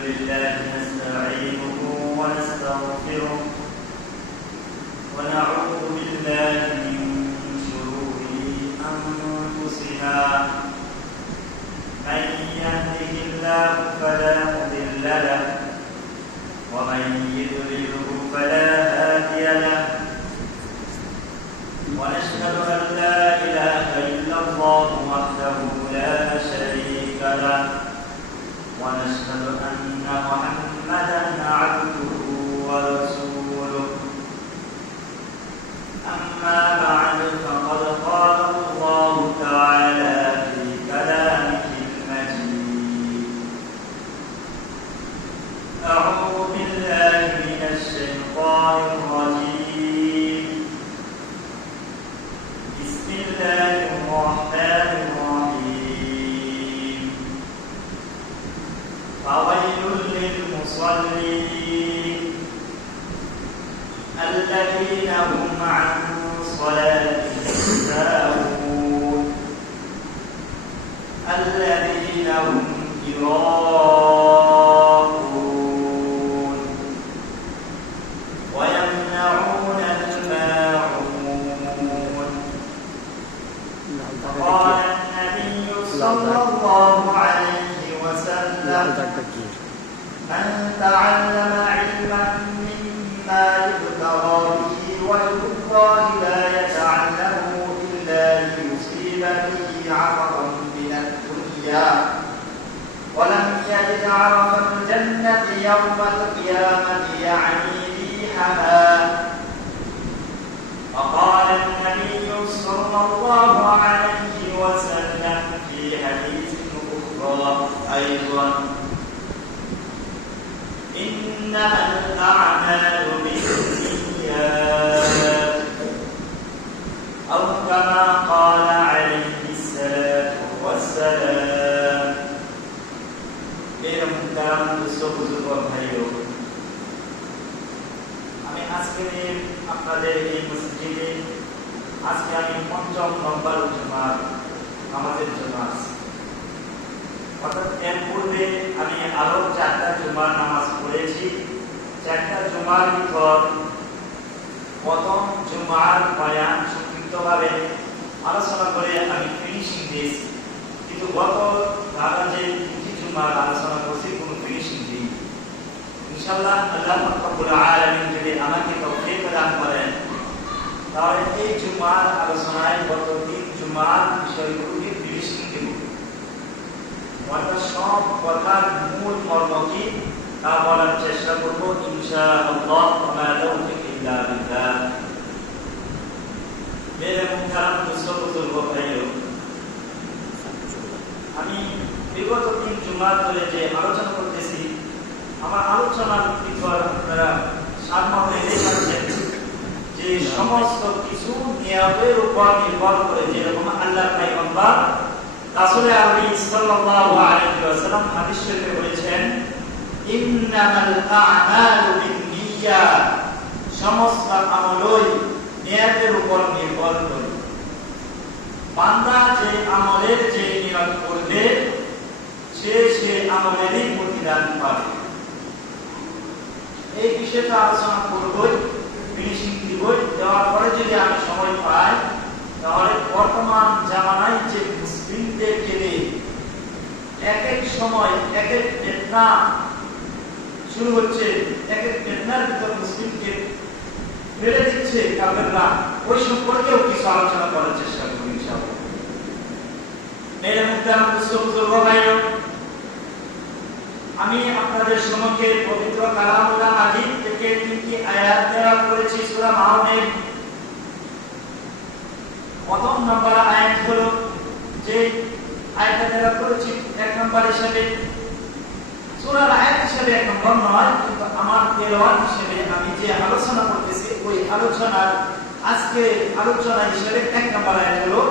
لله نستعينه ونستغفره ونعوذ بالله من شرور أنفسنا من يهده الله فلا مضل له ومن يضلله فلا هادي له ونشهد أن لا إله إلا الله وحده لا شريك له ونشهد أن محمدا عبده ورسوله أما بعد فقد قال الله تعالى في كلامه المجيد أعوذ بالله من الشيطان الرجيم بسم الله الرحمن الرحيم فويل للمصلين الذين هم عن صلاتهم ساهون الذين هم يراءون ويمنعون الماعون قال النبي صلى الله عليه وسلم من تعلم علما مما يبتغى به ويلقى لا يتعلمه إلا ليصيب به عرضا من الدنيا ولم يجد عرف الجنة يوم القيامة يعني ريحها وقال النبي صلى الله عليه وسلم في حديث أخرى أيضا إنما الأعمال بالنيات أو كما قال عليه الصلاة والسلام এরকম কারণ বুজুর্গ ভাইও আমি আজকে আপনাদের এই মসজিদে আজকে আমি পঞ্চম নম্বর জুমার আমাদের জন্য আসছি অর্থাৎ এর পূর্বে আমি আরো 4টা জুমার নামাজ পড়েছি 4টা জুমার ভিতর প্রথম জুমার বয়ান সংক্ষিপ্তভাবে আলোচনা করে আমি ফিনিশিং দিয়েছি কিন্তু গত ধারা যে 2টি জুমার আলোচনা করছি কোনো ফিনিশিং দিই ইনশাআল্লাহ আল্লাহ রাব্বুল আলামিন যদি আমাকে তৌফিক দান করেন তাহলে এই জুমার আলোচনায় গত 3 জুমার বিষয়গুলোকে ফিনিশিং দেব অর্থাৎ সব কথার মূল মর্ম কি তা বলার চেষ্টা করব ইনশাআল্লাহ ওয়া তৌফিক ইল্লা বিল্লাহ মেরে মুহতারাম বুজুর্গ ভাইও আমি বিগত 3 জুমা ধরে যে আলোচনা করতেছি আমার আলোচনার ভিতর আপনারা সামনে দেখছেন যে সমস্ত কিছু নিয়মের উপর নির্ভর করে যেরকম আল্লাহর পয়গম্বর রাসূল আলাইহিস সাল্লাল্লাহু আলাইহি ওয়াসাল্লাম হাদিস শরীফে বলেছেন ইন্নামাল আ'মালু বিন্নিয়াত সমস্ত আমলই নিয়তের উপর নির্ভর করে বান্দা যে আমলের যে নিয়ত করবে সে আমলেরই প্রতিদান পাবে এই বিষয়টা আলোচনা করবই ফিনিশিং দিবই দেওয়ার পরে যদি আমি সময় পাই তাহলে বর্তমান জামানায় যে মুসলিমদেরকে নিয়ে এক এক সময় এক এক ফিতনা শুরু হচ্ছে এক এক ফিতনার ভিতর মুসলিমকে ফেলে দিচ্ছে কাফেররা ওই সম্পর্কেও কিছু আলোচনা করার চেষ্টা করব ইনশাআল্লাহ মেরে মুহতারাম বুজুর্গ ভাইও আমি আপনাদের সম্মুখে পবিত্র কালামুল্লাহ মাজিদ থেকে 3টি আয়াত তেলাওয়াত করেছি সূরা মাউনের প্রথম নম্বর আয়াত হলো যে আয়াতটা তেলাওয়াত করেছি 1 নম্বর হিসেবে সূরার আয়াত হিসেবে 1 নম্বর নয় কিন্তু আমার তেলাওয়াত হিসেবে আমি যে আলোচনা করতেছি ওই আলোচনার আজকে আলোচনা হিসেবে 1 নম্বর আয়াত হলো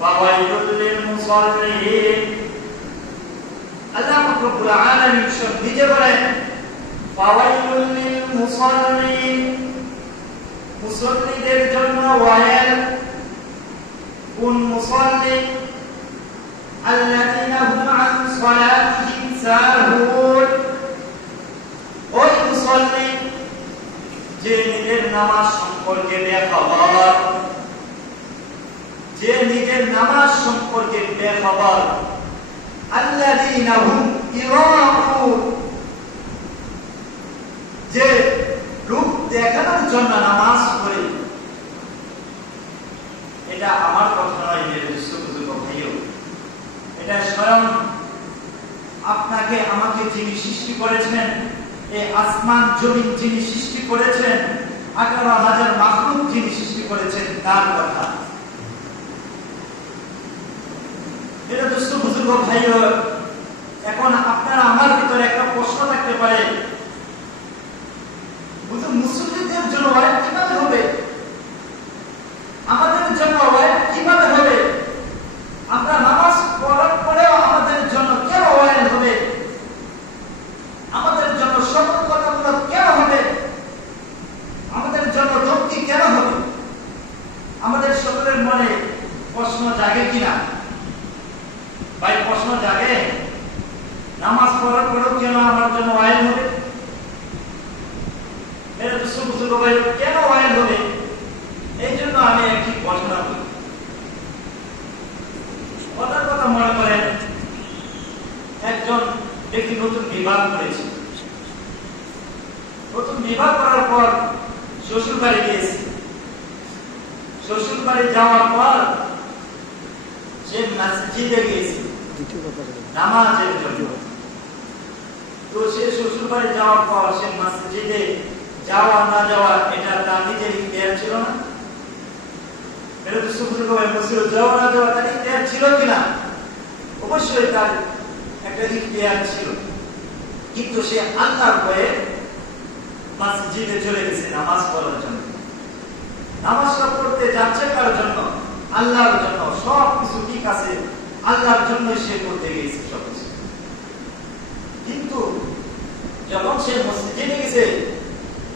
ওয়াইলুল লিল মুসাল্লিন আল্লাহ রাব্বুল আলামিন নিজে বলেন ওয়াইলুল লিল মুসাল্লিন মুসাল্লিদের জন্য ওয়াইল কোন মুসাল্লি الذين هم عن صلاتهم ساهون নামাজ সম্পর্কে বেখবর, যে নিজের নামাজ সম্পর্কে বেখবর, আল্লাযীনা হুম ইরাউন, যে লোক দেখানোর জন্য নামাজ পড়ে। এটা আমার কথা নয় মেরে বুজুর্গ ভাইও, এটা স্বয়ং আপনাকে আমাকে যিনি সৃষ্টি করেছেন, এই আসমান জমিন যিনি সৃষ্টি করেছেন, 18,000 মাখলুক যিনি সৃষ্টি করেছেন, তার কথা। এটা দোস্ত বুজুর্গ ভাইও, এখন আপনারা আমার ভিতরে একটা প্রশ্ন থাকতে পারে, মুসলিমদের জন্য ওয়াজিব কিভাবে হবে, আমাদের জন্য ওয়াজিব কিভাবে হবে, আমরা নামাজ পড়ার পরেও আমাদের জন্য কেন ওয়াজিব হবে, আমাদের জন্য সতর্কতামূলক কেন হবে, আমাদের জন্য যুক্তি কেন হবে? আমাদের সকলের মনে প্রশ্ন জাগে কিনা? ভাই প্রশ্ন জাগে, নামাজ পড়ার পরেও কেন আমার জন্য ওয়াজিব হবে? মেরে বুজুর্গ ভাই, কেন ওয়াজিব হবে? এই জন্য আমি একটি ঘটনা বলি। কথা মনে করেন, একজন ব্যক্তি নতুন বিবাহ করেছে, নতুন বিবাহ করার পর শ্বশুর বাড়ি গিয়েছে। শ্বশুর বাড়ি যাওয়ার পর সে মসজিদে গিয়েছে নামাজের জন্য। তো সে শ্বশুর বাড়ি যাওয়ার পর সে মসজিদে যাওয়া না যাওয়া এটা তার নিজের ইখতিয়ার ছিল না। এটা তো সুবুজুর্গ ভাই বলছিল, যাওয়া না যাওয়া তার ইখতিয়ার ছিল কিনা? অবশ্যই তার একটা ইখতিয়ার ছিল, কিন্তু সে আল্লাহর ভয়ে মসজিদে চলে গেছে নামাজ পড়ার জন্য। নামাজটা পড়তে যাচ্ছে কার জন্য? আল্লাহর জন্য। সব কিছু ঠিক আছে, আল্লাহর জন্য সে করতে গেছে সবকিছু। কিন্তু যখন সে মসজিদে গেছে,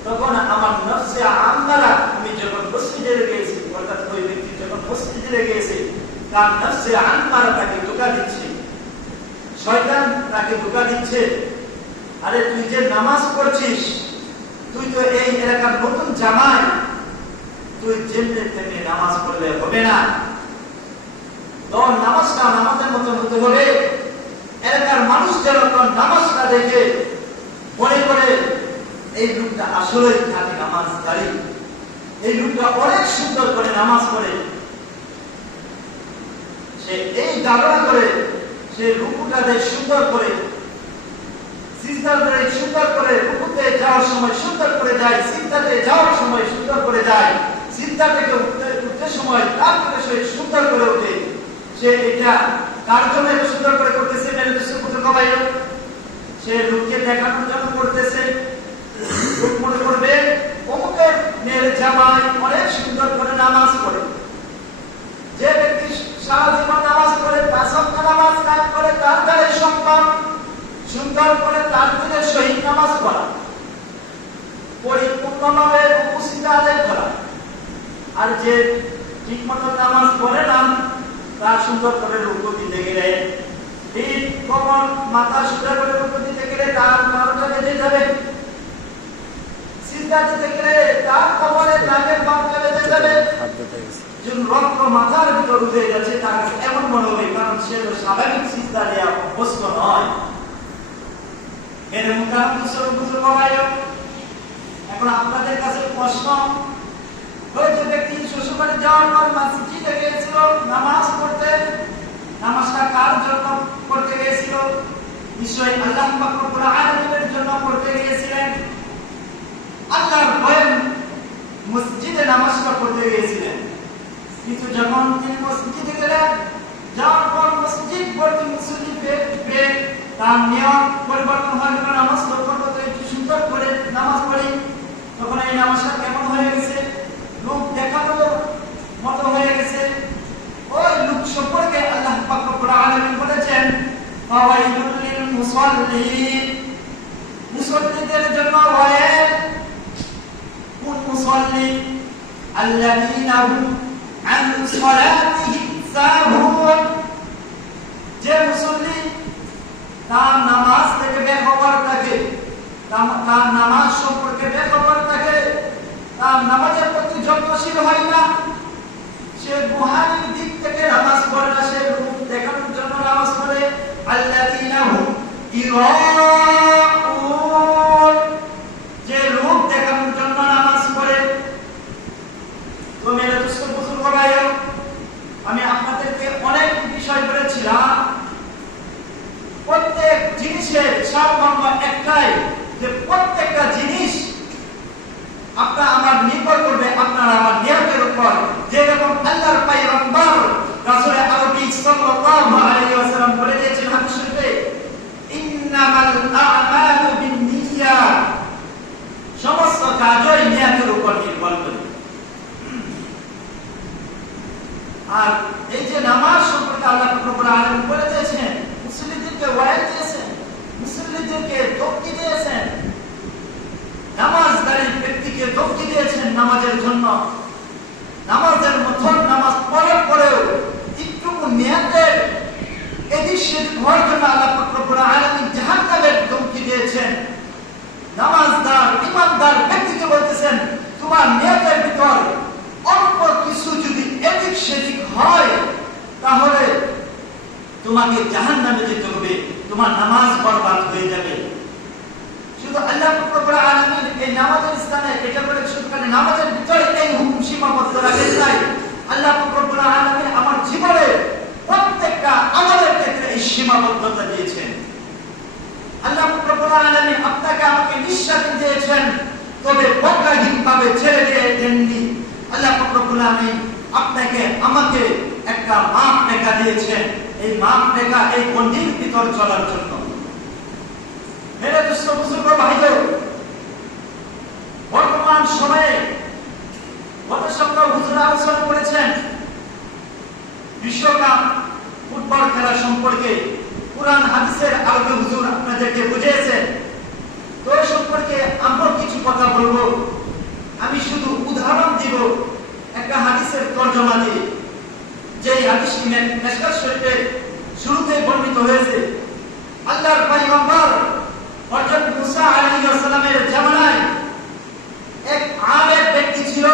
তখন আমার নফসে আমারা, আমি যখন মসজিদে গিয়েছি, অর্থাৎ ওই ব্যক্তি যখন মসজিদে গিয়েছে, তার নফসে আমারা তাকে ধোঁকা দিচ্ছে, শয়তান তাকে ধোঁকা দিচ্ছে, আরে তুই যে নামাজ পড়ছিস, তুই তো এই এলাকার নতুন জামাই, তুই যেমনি তেমনি নামাজ পড়লে হবে না, তোর নামাজটা নামাজের মতো হতে হবে। এলাকার মানুষ যেন তোর নামাজটা দেখে মনে করে এই লোকটা আসলে খাঁটি নামাজদারি, এই লোকটা অনেক সুন্দর করে নামাজ পড়ে। সে এই ধারণা করে সে রুকুটা দেয় সুন্দর করে, সিজদা করে সুন্দর করে, রুকুতে যাওয়ার সময় সুন্দর করে যায়, সিজদাতে যাওয়ার সময় সুন্দর করে যায়, সিজদা থেকে উঠতে সময় তারপরে সে সুন্দর করে ওঠে। সে এটা কার জন্য সুন্দর করে করতেছে? মেরে দোস্ত বুজুর্গ ভাই, সে লোককে দেখানোর জন্য করতেছে। লোক মনে করবে অমুকের মেয়ের জামাই অনেক সুন্দর করে নামাজ পড়ে। যে ব্যক্তি সারা জীবন নামাজ পড়ে, 5 ওয়াক্ত নামাজ কাজ করে, তার দ্বারা সম্মান সুন্দর করে তার দিনে শহীদ নামাজ পড়া, পরিপূর্ণভাবে উপস্থিত আদায় করা। আর যে ঠিক মতো নামাজ পড়ে না, তার সুন্দর করে রুকু দিতে গেলে, ঠিক কমর মাথা সোজা করে রুকু দিতে গেলে তার 12টা বেজে যাবে, সিজদা দিতে গেলে তার কমরে নাকের বাঁকা বেজে যাবে। যখন রক্ত মাথার ভিতর উঠে যাচ্ছে, তার কাছে এমন মনে হবে, কারণ সে তো স্বাভাবিক সিজদা দেওয়া অভ্যস্ত নয়। এর এখন আপনাদের কাছে প্রশ্ন, ওই যে ব্যক্তি শ্বশুরবাড়ি যাওয়ার পর মসজিদে গিয়েছিল নামাজ পড়তে, নামাজটা কার জন্য পড়তে গিয়েছিল? নিশ্চয়ই আল্লাহ পাক রব্বুল আলামিনের জন্য পড়তে গিয়েছিলেন। আল্লাহর ভয়ে মসজিদে নামাজটা পড়তে গিয়েছিলেন। কিন্তু যখন তিনি মসজিদে গেলেন, যাওয়ার পর মসজিদ ভর্তি মুসল্লি পেয়ে তার নিয়ম পরিবর্তন হয়ে গেল, নামাজ লক্ষ্য করতে একটু সুন্দর করে নামাজ পড়ি, তখন এই নামাজটা কেমন হয়ে গেছে? লোক দেখানোর মতো হয়ে গেছে। ওই লোক সম্পর্কে আল্লাহ পাক রব্বুল আলামিন বলেছেন, ফাওয়াইলুল লিল মুসাল্লিন, মুসল্লিদের জন্য ওয়াইল। কোন মুসাল্লি? আল্লাযীনা হুম আন সালাতিহিম সাহুন, যে মুসল্লি তার নামাজ থেকে বেখবর থাকে, তার নামাজ সম্পর্কে বেখবর থাকে, তার নামাজের প্রতি যত্নশীল হয় না, সে রূহানি দিক থেকে নামাজ পড়ে না, সে রূপ দেখানোর জন্য নামাজ পড়ে। আল্লাযীনা হুম ইরাউন, যে রূপ দেখানোর জন্য নামাজ পড়ে। তো মেরে দোস্ত বুজুর্গ ভাইও, আমি আপনাদেরকে অনেক বিষয় বলেছিলাম, প্রত্যেক জিনিসের সারমর্ম একটাই, যে প্রত্যেকটা জিনিস আপনার আমার নির্ভর করবে আপনার আমার নিয়তের উপর। যেরকম আল্লাহর পয়গম্বর রাসূল আরবি সাল্লাল্লাহু আলাইহি ওয়াসাল্লাম বলে দিয়েছেন হাদিস শরীফে, ইন্নামাল আ'মালু বিন্নিয়াত, সমস্ত কাজই নিয়তের উপর নির্ভর করে। আর এই যে নামাজ সম্পর্কে আল্লাহ রাব্বুল আলামিন বলে দিয়েছেন, মুসলিমদেরকে ওয়াইজ দিয়েছেন, মুসলিমদেরকে দক্কি দিয়েছেন, নামাজদারি ব্যক্তিকে দক্কি দিয়েছেন নামাজের জন্য। নামাজের মধ্যে নামাজ পড়ার পরেও একটুকু নিয়তের এদিক সেদিক হওয়ার জন্য আল্লাহ রাব্বুল আলামিন জাহান্নামের দক্কি দিয়েছেন। নামাজদার ইমানদার ব্যক্তিকে বলতেছেন, তোমার নিয়তের ভিতর অল্প কিছু যদি এদিক সেদিক হয় তাহলে তোমাকে জাহান্নামে যেতে হবে, তোমার নামাজ বরবাদ হয়ে যাবে। শুধু আল্লাহ রাব্বুল আলামিন এই নামাজের স্থানে এটা বলে শুধু খালি নামাজের ভিতরে এই হুকুম সীমাবদ্ধ রাখেন নাই, আল্লাহ রাব্বুল আলামিন আমার জীবনে প্রত্যেকটা আমলের ক্ষেত্রে এই সীমাবদ্ধতা দিয়েছেন। আল্লাহ রাব্বুল আলামিন আপনাকে আমাকে নিঃশ্বাস দিয়েছেন, তবে বকাহীনভাবে ছেড়ে দিয়ে দেননি। আল্লাহ রাব্বুল আলামিন আপনাকে আমাকে একটা মাপ রেখা দিয়েছেন, এই মাপ রেখা এই গণ্ডির ভিতর চলার জন্য। মেরে দোস্ত বুজুর্গ ভাইও, বর্তমান সময়ে গত সপ্তাহ হুজুর আলোচনা করেছেন বিশ্বকাপ ফুটবল খেলা সম্পর্কে, কুরআন হাদিসের আলোকে হুজুর আপনাদেরকে বুঝিয়েছেন। তো সম্পর্কে আমরা কিছু কথা বলবো। আমি শুধু উদাহরণ দিব একটা হাদিসের তরজমা দিয়ে, যে হাদিসটি মিশকাত শরীফের শুরুতে বর্ণিত হয়েছে। আল্লাহর পয়গম্বর হযরত মুসা আলাইহিস সালামের জামানায় এক আবেদ ব্যক্তি ছিল।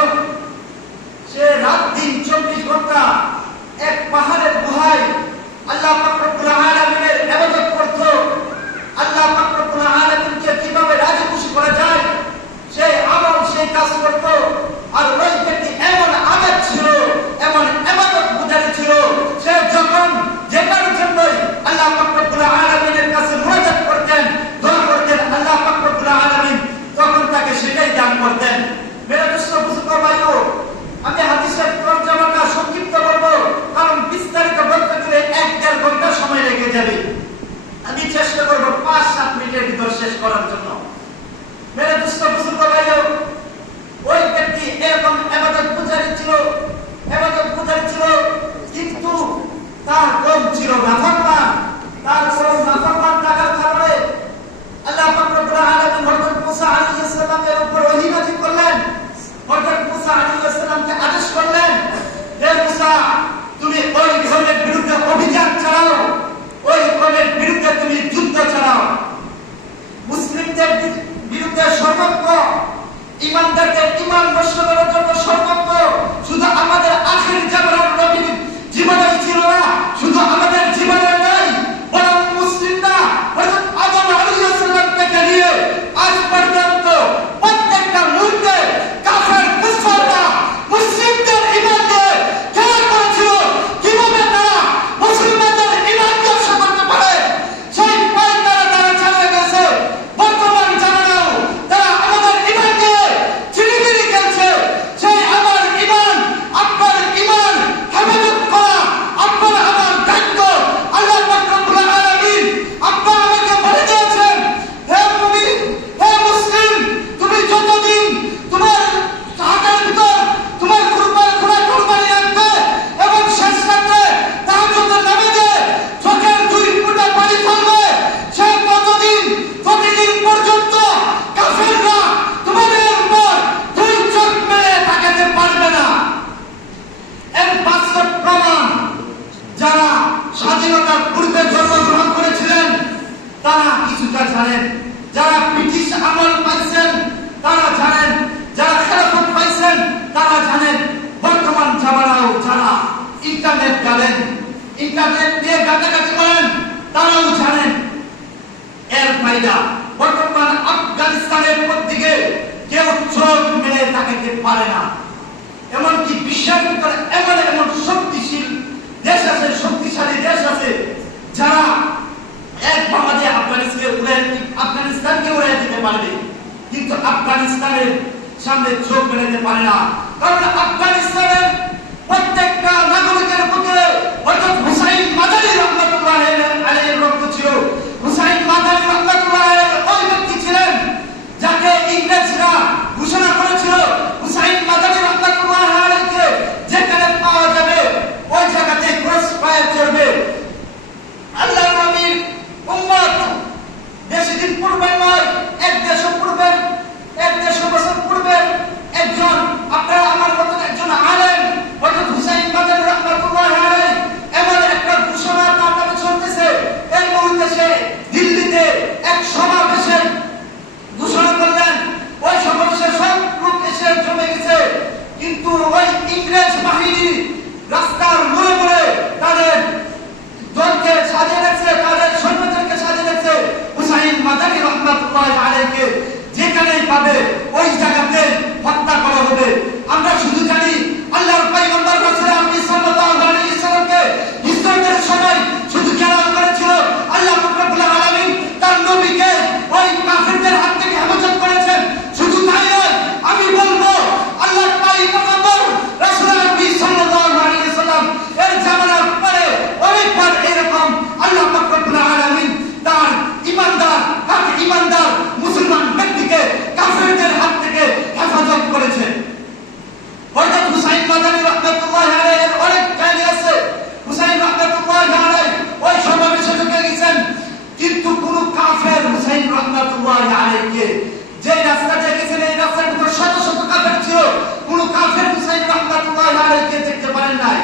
সে রাত দিন 24 ঘন্টা এক পাহাড়ের গুহায় আল্লাহ পাক রব্বুল আলামিনের ইবাদত করত। আল্লাহ পাক রব্বুল আলামিনকে কিভাবে রাজি খুশি করা যায় সেই আমল সেই কাজ করত। আর ওই ব্যক্তি এমন আবেদ ছিল, এমন ইবাদত গুজারি ছিল, সে যখন যেটার জন্যই আল্লাহ পাক রব্বুল আলামিনের কাছে মুনাজাত করতেন, দোয়া করতেন, আল্লাহ পাক রব্বুল আলামিন তখন তাকে সেটাই দান করতেন। মেরে দোস্ত বুজুর্গ ভাইও, আমি হাদিসের তরজমাটা সংক্ষিপ্ত করব, কারণ বিস্তারিত বলতে গেলে 1-1.5 ঘন্টা সময় লেগে যাবে। আমি চেষ্টা করব 5-7 মিনিটের ভিতর শেষ করার জন্য। মেরে দোস্ত বুজুর্গ ভাইও, ওই ব্যক্তি এরকম ইবাদত গুজারি ছিল, কিন্তু তার কম ছিল নাফরমান। তার কম নাফরমান থাকার কারণে আল্লাহ পাক রব্বুল আলামিন হযরত মুসা আলাইহিস সালামের উপর ওহী নাযিল করলেন। হযরত মুসা আলাইহিস সালামকে আদেশ করলেন, হে মুসা, তুমি ওই কওমের বিরুদ্ধে অভিযান চালাও, ওই কওমের বিরুদ্ধে তুমি যুদ্ধ চালাও। মুসলিমদের বিরুদ্ধে সর্বত্র, ইমানদারদের ঈমান নষ্ট করার জন্য সর্বত্র, শুধু আমাদের আখির জামানার নবীর জীবনেই ছিল না, শুধু আমাদের জীবনে নয়, বরং মুসলিমরা হযরত আদম আলাইহিস সালাম থেকে নিয়ে আজ পর্যন্ত প্রত্যেকটা মুহূর্তে কাফের কুফাররা মুসলিমদের ঈমানকে খেলা করেছিল। কিভাবে তারা মুসলমানদের ঈমানকে রক্ষা করতে পারে সেই পয়গারা তারা চালিয়ে গেছে। বর্তমান জামানাও তারা আমাদের ঈমানকে চিনিমিনি খেলছে। সেই আমার ঈমান, আপনার ঈমান হেফাজত করা আপনার আমার দায়িত্ব। আল্লাহ পাক রব্বুল আলামিন আপনার আমাকে বলে দিয়েছেন, হে মুমিন, হে মুসলিম, তুমি যতদিন তোমার হাতের ভিতর তোমার কুরবানি আনবে এবং শেষ রাতে তাহাজ্জুদের নামাজে চোখের 2 ফোঁটা পানি ফেলবে, সেই প্রতিদিন পর্যন্ত কাফেররা তোমাদের উপর 2 চোখ মেলে তাকাতে পারবে না। এর বাস্তব প্রমাণ যারা স্বাধীনতার পূর্বে জন্মগ্রহণ করেছিলেন তারা কিছুটা জানেন, যারা ব্রিটিশ আমল পাইছেন তারা জানেন, যারা খেলাফত ইন্টারনেট দিয়ে ঘাটাঘাটি করেন, তারাও জানেন এর ফায়দা। বর্তমান আফগানিস্তানের দিকে কেউ চোখ মেলে তাকাতে পারে না। এমনকি বিশ্বের ভিতরে এমন এমন শক্তিশীল দেশ আছে, শক্তিশালী দেশ আছে, যারা এক বাংলাদেশ আফগানিস্তানকে উড়িয়ে দিতে পারবে, কিন্তু আফগানিস্তানের সামনে চোখ মেলাতে পারে না। কারণ আফগানিস্তানের প্রত্যেকটা নাগরিকের বুকে হযরত হুসাইন মাদানী রাহমাতুল্লাহ আলাইহির রক্ত ছিল। হুসাইন মাদানী রাহমাতুল্লাহ আলাইহি ওই ব্যক্তি ছিলেন যাকে ইংরেজরা ঘোষণা করেছিল হুসাইন মাদানী রাহমাতুল্লাহ আলাইহিকে যেখানে পাওয়া যাবে ওই জায়গাতে ক্রস ফায়ার চলবে। আল্লাহর নবীর উম্মত বেশি দিন পূর্বে নয়, 150 বছর পূর্বে একজন, আপনারা আমার মতন একজন আলেম হযরত হুসাইন মাদানী রাহমাতুল্লাহ আলাইহি এমন একটা ঘোষণা তার নামে চলতেছে। এই মুহূর্তে সে দিল্লিতে এক সমাবেশে ঘোষণা করলেন। ওই সমাবেশে সব লোক এসে জমে গেছে, কিন্তু ওই ইংরেজ বাহিনী রাস্তার মোড়ে মোড়ে তাদের দলকে সাজিয়ে রাখছে, তাদের সৈন্যদেরকে সাজিয়ে রাখছে হুসাইন মাদানী রাহমাতুল্লাহ আলাইহিকে যেখানেই পাবে ওই জায়গাতে হত্যা করা হবে। আমরা শুধু জানি আল্লাহর পয়গম্বর রাসূল সাল্লাল্লাহু আলাইহি ওয়াসাল্লামকে হিজরতের সময় শুধু ঘেরাও করেছিল, আল্লাহ রাব্বুল আলামিন তার নবীকে ওই কাফেরদের হাত থেকে হেফাজত করেছেন। শুধু তাই নয়, আমি বলবো আল্লাহর পয়গম্বর রাসূল সাল্লাল্লাহু আলাইহি ওয়াসাল্লাম এর জামানার পরে অনেকবার এরকম আল্লাহ রাব্বুল আলামিন তার ইমানদার মুসলমান ব্যক্তিকে কাফেরদের হাত থেকে হেফাজত করেছেন। হযরত হুসাইন মাদানী রাহমাতুল্লাহ আলাইহির অনেক কাহিনী আছে। হুসাইন রাহমাতুল্লাহ আলাইহি ওই সমাবেশে ঢুকে গেছেন, কিন্তু কোন কাফের হুসাইন রাহমাতুল্লাহ আলাইহিকে যে রাস্তাতে গেছেন এই রাস্তার ভিতর শত শত কাফের ছিল, কোন কাফের হুসাইন রাহমাতুল্লাহ আলাইহিকে দেখতে পারেন নাই।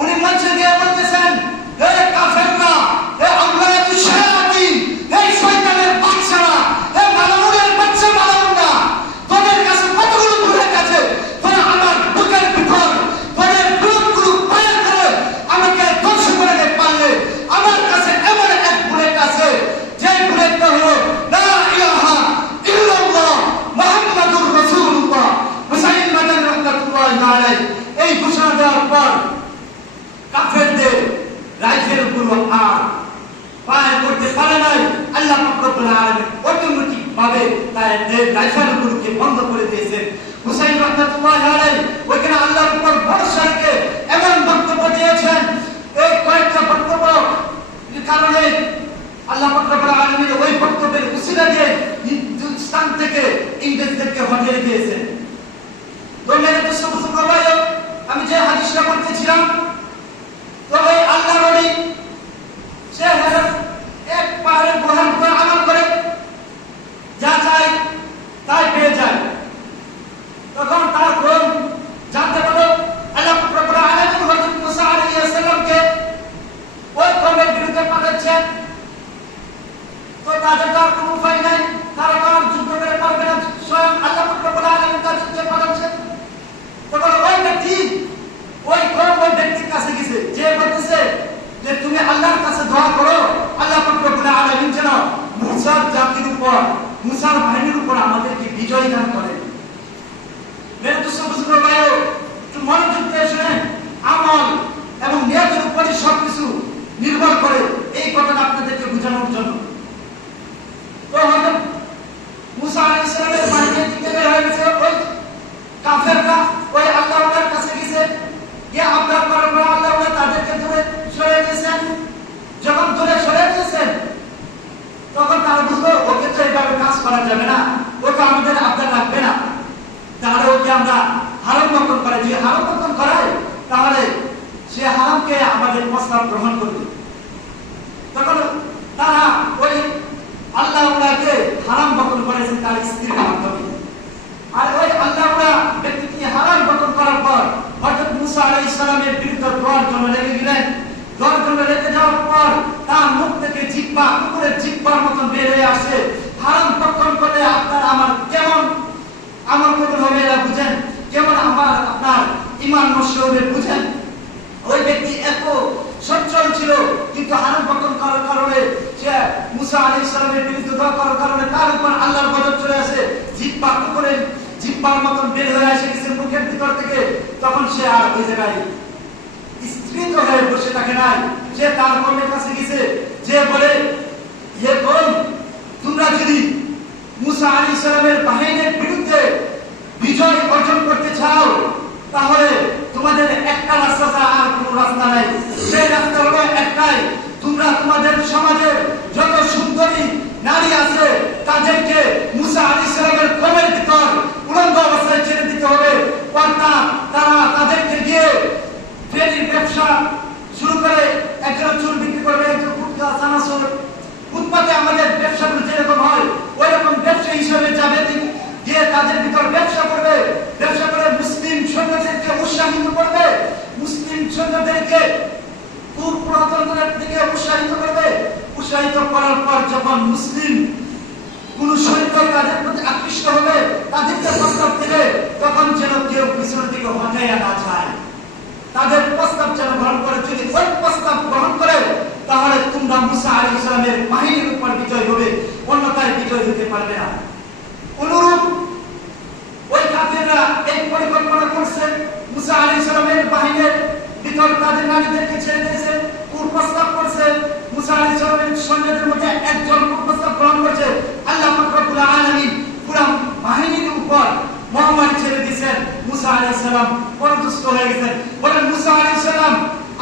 উনি মঞ্চে গিয়ে বলতেছেন, এই কাফেররা, এই আওলাদুশ শায়াতিন, এই শয়তানের বাচ্চারা, এই মালাউনের বাচ্চা মালাউনরা, তোদের কাছে কতগুলো বুলেট আছে? তোরা আমার বুকের ভিতর তোদের বুলেটগুলো ফায়ার করে আমাকে ধ্বংস করে দিতে পারলে, আমার কাছে এমন এক বুলেট আছে যে বুলেটটা হলো লা ইলাহা ইল্লাল্লাহ মুহাম্মাদুর রাসূলুল্লাহ। হুসাইন মাদানী রাহমাতুল্লাহ আলাইহি এই ঘোষণা দেওয়ার পর কাফেরদের রাইফেলগুলো আর ফায়ার করতে পারে নাই। আল্লাহ রাব্বুল আলামিন অটোমেটিক ভাবে তাদের রাইফেলগুলোকে বন্ধ করে দিয়েছেন। হুসাইন রাহমাতুল্লাহ আলাইহি ওইখানে আল্লাহর উপর ভরসা রেখে এমন বক্তব্য দিয়েছেন, এই কয়েকটা বক্তব্য কারণে আল্লাহ রাব্বুল আলামিন ওই বক্তব্যের উসিলা দিয়ে হিন্দুস্তান থেকে ইংরেজদেরকে হটিয়ে দিয়েছেন। তো মেরে দুঃসমস্ত ভাই, আমি যে হাদিসটা বলতেছিলাম, তবে আল্লাহ নবী সে এক পাহাড়ের গুহার উপর আমল করে যা চায় তাই পেয়ে যায়। তখন তার বোন জানতে পারলো আল্লাহ রাব্বুল আলামিন হযরত মুসা আলাইহিস সালামকে ওই কওমের বিরুদ্ধে পাঠাচ্ছেন। তো তাদের তো আর কোনো উপায় নাই, তারা তো আর যুদ্ধ করে পারবে না, স্বয়ং আল্লাহ রাব্বুল আলামিন তাদেরকে পাঠাচ্ছেন। তখন ওই ব্যক্তি ওই কওম ওই ব্যক্তির কাছে গেছে, যে বলতেছে যে তুমি আল্লাহর কাছে দোয়া করো আল্লাহ রাব্বুল আলামিন যেন মুসার জাতির উপর, মুসার বাহিনীর উপর আমাদেরকে বিজয় দান করেন। মেরে দুঃসমস্ত ভাই, একটু মনোযোগ দিয়ে শুনেন, আমল এবং নিয়তের উপরে সবকিছু নির্ভর করে, এই কথাটা আপনাদেরকে বোঝানোর জন্য। তো হযরত মুসা আলাইহিস সালামের বাহিনী থেকে বের হয়ে গেছে, ওই কাফেররা ওই আল্লাহর কাছে গেছে, গিয়ে আবদার করার পর আল্লাহ তাদেরকে দূরে সরে দিয়েছেন। যখন দূরে সরে দিয়েছেন তখন তারা বুঝলো ওকে তো এইভাবে কাজ করা যাবে না, ও তো আমাদের আবদার রাখবে না, তাহলে ওকে আমরা হারাম বর্তন করাই। যদি হারাম বর্তন করাই তাহলে সে হারামকে আমাদের প্রস্তাব গ্রহণ করবে। তখন তারা ওই আল্লাহকে হারাম বর্তন করেছেন তার স্ত্রীর মাধ্যমে। আর ওই আল্লাহরা ব্যক্তিকে হারাম বর্তন করার পর হযরত মুসা আলাইহিস সালামের বিরুদ্ধে দোয়ার জন্য লেগে গেলেন। দোয়ার জন্য লেগে যাওয়ার পর তার মুখ থেকে জিহ্বা কুকুরের জিহ্বার মতন বের হয়ে আসে। হারাম বর্তন করলে আপনার আমার কেমন আমল কবুল হবে এটা বুঝেন, কেমন আমার আপনার ঈমান নষ্ট হবে বুঝেন। ওই ব্যক্তি এত সচ্ছল ছিল, কিন্তু হারাম পতন করার কারণে সে মুসা আলাইহিস সালামের বিরুদ্ধে দোয়া করার কারণে তার উপর আল্লাহর গজব চলে আসে, জিহ্বা কুকুরের জিহ্বার মতন বের হয়ে আসে গেছে মুখের ভিতর থেকে। তখন সে আর ওই জায়গায় স্থিত হয়ে বসে থাকে নাই, সে তার কওমের কাছে গেছে, যে বলে, হে কওম, তোমরা যদি মুসা আলাইহিস সালামের বাহিনীর বিরুদ্ধে বিজয় অর্জন করতে চাও, তাহলে তোমাদের একটা রাস্তা ছাড়া আর কোনো রাস্তা নাই। সেই রাস্তা হলো একটাই, তোমরা তোমাদের সমাজের যত সুন্দরী নারী আছে তাদেরকে মুসা আলাইহিস সালামের কওমের ভিতর উলঙ্গ অবস্থায় ছেড়ে দিতে হবে। অর্থাৎ তারা তাদেরকে দিয়ে ফেরির ব্যবসা শুরু করে, একজন চুল বিক্রি করবে, একজন গুটখা চানাচুর ফুটপাতে আমাদের ব্যবসাগুলো যেরকম হয় ওই রকম ব্যবসা হিসাবে যাবে, গিয়ে তাদের ভিতর ব্যবসা করবে, ব্যবসা করে মুসলিম সৈন্যদেরকে উৎসাহিত করবে, মুসলিম সৈন্যদেরকে কুপ্রতন্ত্রের দিকে উৎসাহিত করবে। উৎসাহিত করার পর যখন মুসলিম কোন সৈন্য তাদের প্রতি আকৃষ্ট হবে, তাদেরকে প্রস্তাব দেবে, তখন যেন কেউ পিছনের দিকে হটাইয়া না যায়, তাদের প্রস্তাব যেন গ্রহণ করে। যদি ওই প্রস্তাব গ্রহণ করে, তাহলে তোমরা মুসা আলাইহিস সালামের বাহিনীর উপর বিজয় হবে, অন্যথায় বিজয় হতে পারবে না। অনুরূপ ওই কাফেররা এই পরিকল্পনা করছে, মুসা আলাইহিস সালামের বাহিনীর ভিতর তাদের নারীদেরকে ছেড়ে দিয়েছে, কুপ্রস্তাব করছে। মুসা আলাইহিস সালামের সৈন্যদের মধ্যে একজন কুপ্রস্তাব গ্রহণ করছে, আল্লাহ পাক রব্বুল আলামিন পুরো বাহিনীর উপর মহামারী ছেড়ে দিয়েছেন। মুসা আলাইহিস সালাম পরদুষ্ট হয়ে গেছেন, বলেন, মুসা আলাইহিস সালাম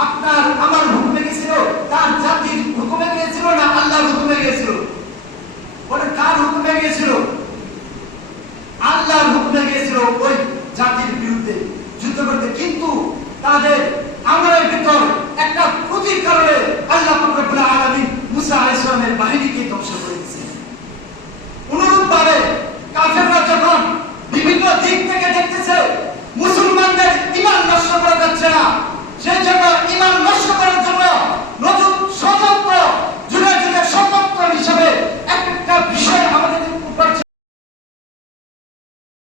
আপনার আমার হুকুমে গিয়েছিল, তার জাতির হুকুমে গিয়েছিল না আল্লাহর হুকুমে গিয়েছিল? বলেন, কার হুকুমে গিয়েছিল? আল্লাহর হুকুমে গিয়েছিল ওই জাতির বিরুদ্ধে যুদ্ধ করতে। কিন্তু তাদের আমলের ভিতর একটা ত্রুটির কারণে আল্লাহ পাক রব্বুল আলামিন মুসা আলাইহিস সালামের বাহিনীকে ধ্বংস করে